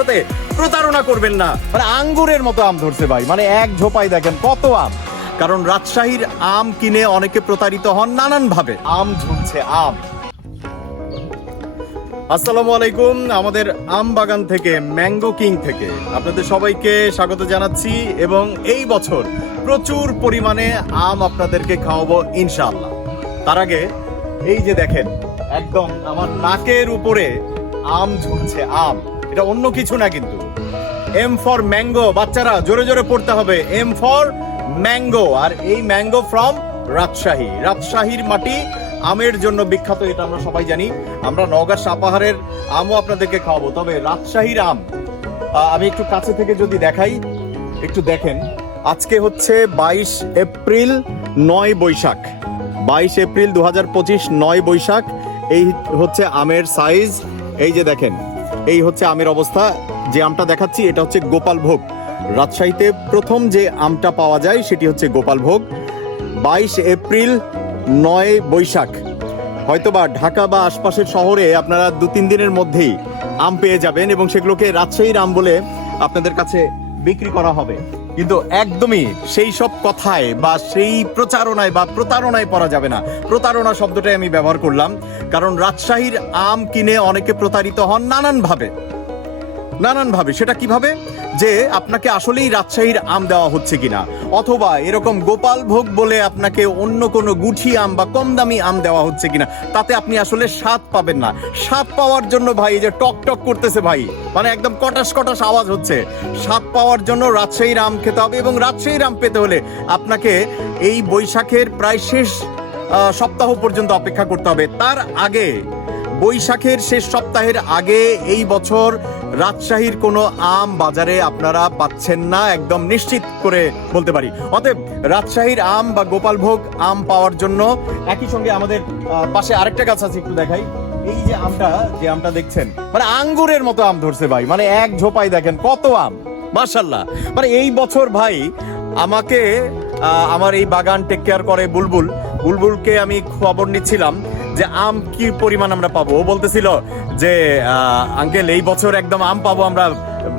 সাথে প্রতারণা করবেন না। মানে আঙ্গুরের মতো আম ধরছে ভাই, মানে এক ঝোপায় দেখেন কত আম। কারণ রাজশাহীর আম কিনে অনেকে প্রতারিত হন নানান ভাবে। আম ঝুলছে আম। আসসালামু আলাইকুম। আমাদের আম বাগান থেকে, ম্যাঙ্গো কিং থেকে আপনাদের সবাইকে স্বাগত জানাচ্ছি এবং এই বছর প্রচুর পরিমাণে আম আপনাদেরকে খাওয়াবো ইনশাআল্লাহ। তার আগে এই যে দেখেন, একদম আমার নাকের উপরে আম ঝুলছে আম। এটা অন্য কিছু না, কিন্তু এম ফর ম্যাঙ্গো। বাচ্চারা জোরে জোরে পড়তে হবে, এম ফর ম্যাঙ্গো। আর এই ম্যাঙ্গো ফ্রম রাজশাহী। রাজশাহীর মাটি আমের জন্য বিখ্যাত, এটা আমরা সবাই জানি। আমরা নওগাঁ সাপাহারের আমও আপনাদেরকে খাওয়াবো, তবে রাজশাহীর আম আমি একটু কাছে থেকে যদি দেখাই, একটু দেখেন। আজকে হচ্ছে 22 এপ্রিল 9 বৈশাখ। 22 এপ্রিল 2025 9 বৈশাখ। এই হচ্ছে আমের সাইজ। এই যে দেখেন, এই হচ্ছে আমের অবস্থা। যে আমটা দেখাচ্ছি এটা হচ্ছে গোপালভোগ। রাজশাহীতে প্রথম যে আমটা পাওয়া যায় সেটি হচ্ছে গোপালভোগ। 22 এপ্রিল 9 বৈশাখ। হয়তোবা ঢাকা বা আশপাশের শহরে আপনারা 2-3 দিনের মধ্যেই আম পেয়ে যাবেন এবং সেগুলোকে রাজশাহীর আম বলে আপনাদের কাছে বিক্রি করা হবে। কিন্তু একদমই সেই সব কথায় বা সেই প্রচারণায় বা প্রতারণায় পড়া যাবে না। প্রতারণা শব্দটাই আমি ব্যবহার করলাম, কারণ রাজশাহীর আম কিনে অনেকে প্রতারিত হন নানান ভাবে। সেটা কিভাবে? যে আপনাকে আসলেই রাজশাহীর আম দেওয়া হচ্ছে কিনা, অথবা এরকম গোপাল ভোগ বলে আপনাকে অন্য কোনো গুঠি আম বা কম দামি আম দেওয়া হচ্ছে কিনা, তাতে আপনি আসলে স্বাদ পাবেন না। স্বাদ পাওয়ার জন্য ভাই, এই যে টক টক করতেছে ভাই, মানে একদম কটাস কটাস আওয়াজ হচ্ছে। স্বাদ পাওয়ার জন্য রাজশাহীর আম খেতে হবে এবং রাজশাহীর আম পেতে হলে আপনাকে এই বৈশাখের প্রায় শেষ সপ্তাহ পর্যন্ত অপেক্ষা করতে হবে। তার আগে, বৈশাখের শেষ সপ্তাহের আগে এই বছর রাজশাহীর কোনো আম বাজারে আপনারা পাচ্ছেন না, একদম নিশ্চিত করে বলতে পারি। অতএব রাজশাহীর আম বা গোপালভোগ আম পাওয়ার জন্য একই সঙ্গে আমাদের পাশে আরেকটা গাছ আছে, একটু দেখাই। এই যে আমটা দেখছেন, মানে আঙ্গুরের মতো আম ধরছে ভাই, মানে এক ঝোপায় দেখেন কত আম, মাশাআল্লাহ। মানে এই বছর ভাই আমাকে আমার এই বাগান টেক কেয়ার করে বুলবুলকে আমি খবর নিচ্ছিলাম যে আম কি পরিমাণ আমরা পাবো। ও বলতেছিল যে আঙ্কেল এই বছর একদম আম পাবো আমরা,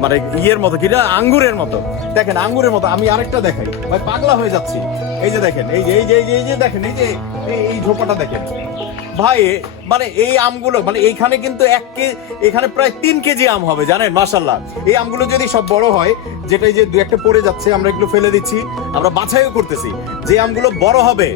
মানে ইয়ের মতো, কি আঙ্গুরের মতো। দেখেন আঙ্গুরের মতো। আমি আরেকটা দেখাই ভাই, পাগলা হয়ে যাচ্ছি। এই যে দেখেন, এই যে দেখেন, এই যে এই ঝোপাটা দেখেন ভাই, মানে এই আমগুলো, মানে এইখানে কিন্তু এখানে প্রায় 3 কেজি আম হবে, জানেন, মাশাআল্লাহ। এই আমগুলো যদি সব বড় হয়, যেটা এই যে 2-1টা পড়ে যাচ্ছে, আমরা এগুলো ফেলে দিচ্ছি, আমরা বাছাইও করতেছি। যে আমগুলো বড় হবে,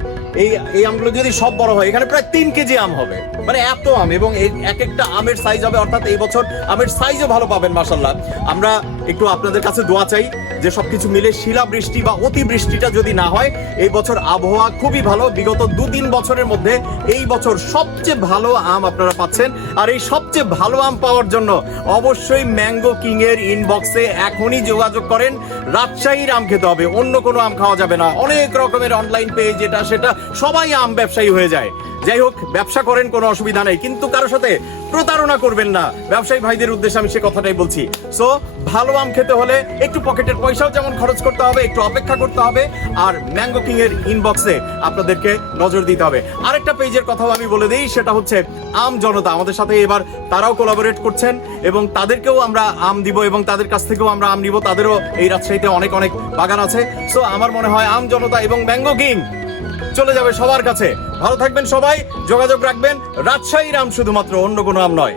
এই আমগুলো যদি সব বড় হয়, এখানে প্রায় 3 কেজি আম হবে, মানে এত আম। এবং এক একটা আমের সাইজ হবে, অর্থাৎ এই বছর আমের সাইজও ভালো পাবেন, মাশাআল্লাহ। আমরা একটু আপনাদের কাছে দোয়া চাই যে সবকিছু মিলে শিলাবৃষ্টি বা অতিবৃষ্টিটা যদি না হয়। এই বছর আবহাওয়া খুবই ভালো। বিগত 2-3 বছরের মধ্যে এই বছর সবচেয়ে ভালো আম আপনারা পাচ্ছেন। আর এই সবচেয়ে ভালো আম পাওয়ার জন্য অবশ্যই ম্যাঙ্গো কিং এর ইনবক্সে এখনই যোগাযোগ করেন। রাজশাহীর আম খেতে হবে, অন্য কোনো আম খাওয়া যাবে না। অনেক রকমের অনলাইন পেজ, এটা সেটা, সবাই আম ব্যবসায়ী হয়ে যায়। যাই হোক, ব্যবসা করেন, কোনো অসুবিধা নেই, কিন্তু কারোর সাথে প্রতারণা করবেন না। ব্যবসায়ী ভাইদের উদ্দেশ্যে আমি সে কথাটাই বলছি। সো ভালো আম খেতে হলে একটু পকেটের পয়সাও যেমন খরচ করতে হবে, একটু অপেক্ষা করতে হবে, আর ম্যাঙ্গো কিং এর ইনবক্সে আপনাদেরকে নজর দিতে হবে। আরেকটা পেজের কথাও আমি বলে দিই, সেটা হচ্ছে আম জনতা। আমাদের সাথে এবার তারাও কোলাবোরেট করছেন এবং তাদেরকেও আমরা আম দিব এবং তাদের কাছ থেকেও আমরা আম নিব। তাদেরও এই রাজশাহীতে অনেক অনেক বাগান আছে। সো আমার মনে হয় আম জনতা এবং ম্যাঙ্গো কিং চলে যাবে সবার কাছে। ভালো থাকবেন সবাই, যোগাযোগ রাখবেন। রাজশাহীর আম শুধুমাত্র, অন্য কোনো আম নয়।